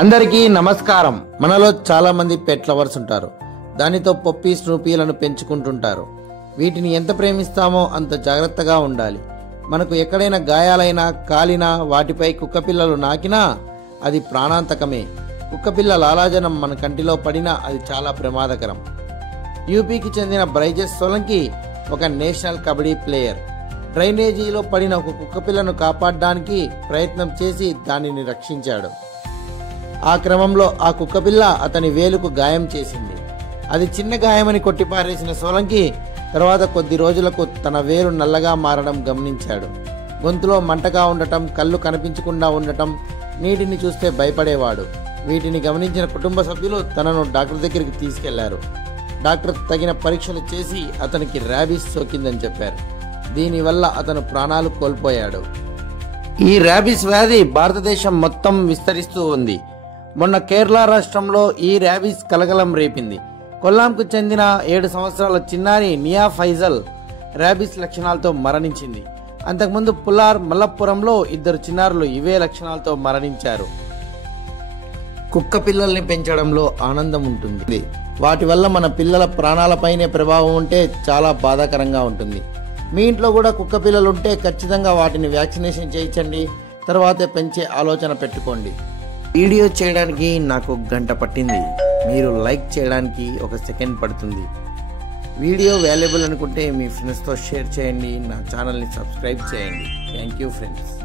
అందరికీ నమస్కారం. మనలో చాలా మంది పెట్ లవర్స్ ఉంటారు. దానితో పప్పీ స్నూపీలను పెంచుకుంటుంటారు. వీటిని ఎంత ప్రేమిస్తామో అంత జాగ్రత్తగా ఉండాలి. మనకు ఎక్కడైనా గాయాలైనా కాలినా వాటిపై కుక్కపిల్లలు నాకినా అది ప్రాణాంతకమే. కుక్కపిల్ల లాలాజనం మన కంటిలో పడినా అది చాలా ప్రమాదకరం. యూపీకి చెందిన బ్రైజెస్ సోలంకి ఒక నేషనల్ కబడ్డీ ప్లేయర్ డ్రైనేజీలో పడిన ఒక కుక్కపిల్లను కాపాడడానికి ప్రయత్నం చేసి దానిని రక్షించాడు. ఆ క్రమంలో ఆ కుక్కపిల్ల అతని వేలుకు గాయం చేసింది. అది చిన్న గాయమని కొట్టిపారేసిన సోలంకి తర్వాత కొద్ది రోజులకు తన వేలు నల్లగా మారడం గమనించాడు. గొంతులో మంటగా ఉండటం, కళ్ళు కనిపించకుండా ఉండటం, నీటిని చూస్తే భయపడేవాడు. వీటిని గమనించిన కుటుంబ సభ్యులు తనను డాక్టర్ దగ్గరికి తీసుకెళ్లారు. డాక్టర్ తగిన పరీక్షలు చేసి అతనికి ర్యాబీస్ సోకిందని చెప్పారు. దీనివల్ల అతను ప్రాణాలు కోల్పోయాడు. ఈ ర్యాబీస్ వ్యాధి భారతదేశం మొత్తం విస్తరిస్తూ ఉంది. మొన్న కేరళ రాష్ట్రంలో ఈ ర్యాబీస్ కలకలం రేపింది. కొల్లాంకు చెందిన 7 సంవత్సరాల చిన్నారి నియా ఫైజల్ ర్యాబీస్ లక్షణాలతో మరణించింది. అంతకుముందు పులార్ మల్లప్పురంలో 2 చిన్నారులు ఇవే లక్షణాలతో మరణించారు. కుక్క పిల్లల్ని పెంచడంలో ఆనందం ఉంటుంది. వాటి వల్ల మన పిల్లల ప్రాణాలపైనే ప్రభావం ఉంటే చాలా బాధాకరంగా ఉంటుంది. మీ ఇంట్లో కూడా కుక్క పిల్లలు ఉంటే ఖచ్చితంగా వాటిని వ్యాక్సినేషన్ చేయించండి. తర్వాతే పెంచే ఆలోచన పెట్టుకోండి. వీడియో చేయడానికి నాకు 1 గంట పట్టింది. మీరు లైక్ చేయడానికి 1 సెకండ్ పడుతుంది. వీడియో వాల్యుబుల్ అనుకుంటే మీ ఫ్రెండ్స్తో షేర్ చేయండి. నా ఛానల్ని సబ్స్క్రైబ్ చేయండి. Thank you friends.